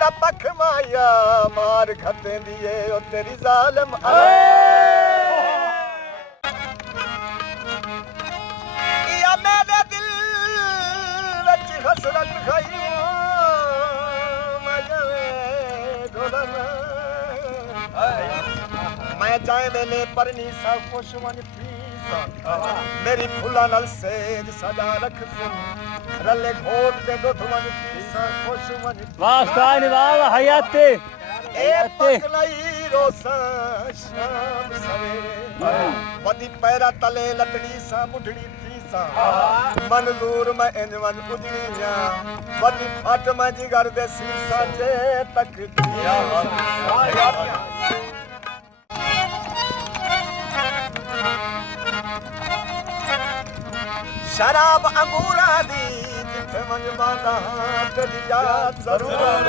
दा पख माया मार खते दिए ओ तेरी जालिम या मेरे दिल विच हसरत खाई मैं जाए वेले परनी सा खुश मन मेरी फुला नल सेज सदा रख रले घोट दे दुध मन पीसा खुश मन वास्तान वाह हयाते ए पगलई रोसा शाम सवेरे वदी पैरा तले लकड़ी सा मुठड़ी पीसा मंजूर मैं इंजवन उजड़िया वदी फट मैं जिगर दे सीसा जे तक दिया शराब अंगूरा दी जिथे मंज बांदा तेरी याद जरूर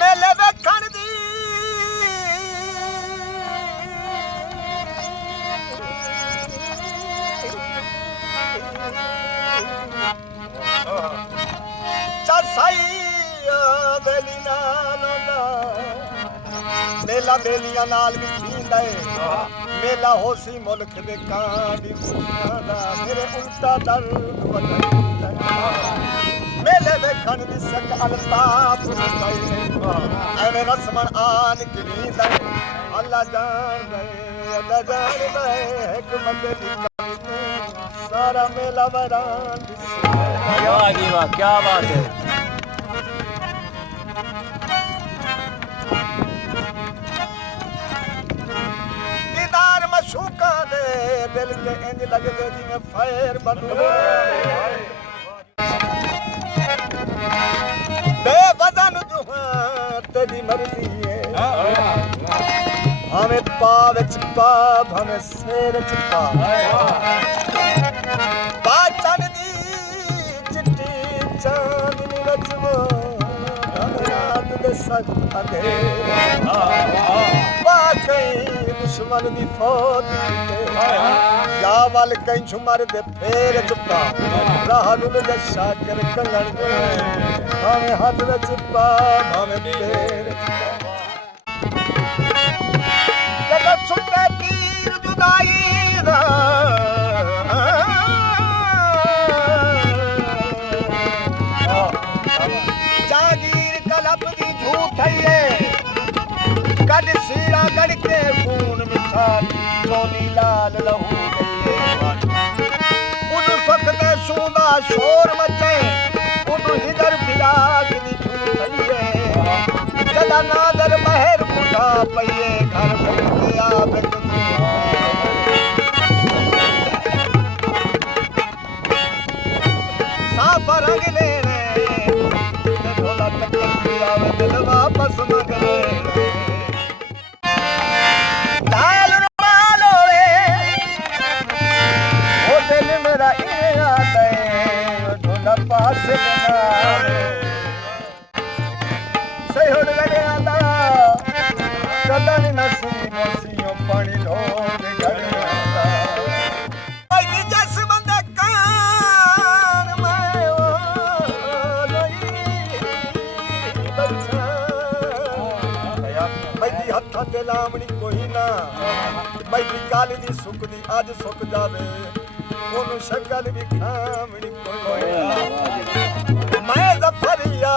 मेले वेखण दी चसाई बेली नाल मेला बेलियां नाल भी थींदा मेला होसी मुल्क दे कांडी दा मेरे उल्टा दर्द वठंदा मेले वेखण दी सक अल्ताफ एवे रस्मन आन किरींदा अल्लाह जान दे हिकमत दी कमी सारा मेला वरान वाह क्या बात है शूका दे दिल के इंज लगदे जिवें फायर बंदूक बेवजन जुहा तेरी मर्जी है हमें पा विच पा हमें सिर च पा बाचन दी चिट्टी चांदनी रचवा रात दे सक अंधेरा बाकई दुश्मन दी फौज या वल कई झुमर दे फेर चुपा राह नुल दे शाकर कंगण दे भावे हाथ दे चुपा भावे फेर जब छुटे तीर जुदाई दा जागीर कलब दी झूठ है कद सीरा गड़ के खून मिसाल सोनी लाल लहू गई उन फकते सूदा शोर मचे उन हिदर फिराक दी झूठिए जदा नादर महर बुझा पइए घर मुड़ के आवे साफ रंग लेने ढोला टक्कर आवे दिल वापस मगले पानी ढोल जस बंद कान मैदी हत्थां ते लावणी कोई ना मैदी काली दी सुकदी अज सुक जावे ओनू शकल भी खावणी कोई ना मैं जफरिया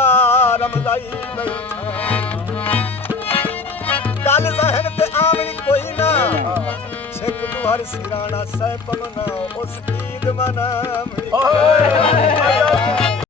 रमजाई बैठा गल जहन ते आमणी कोई ना सिख हर सिराना सह पमना उस ईद मनावणी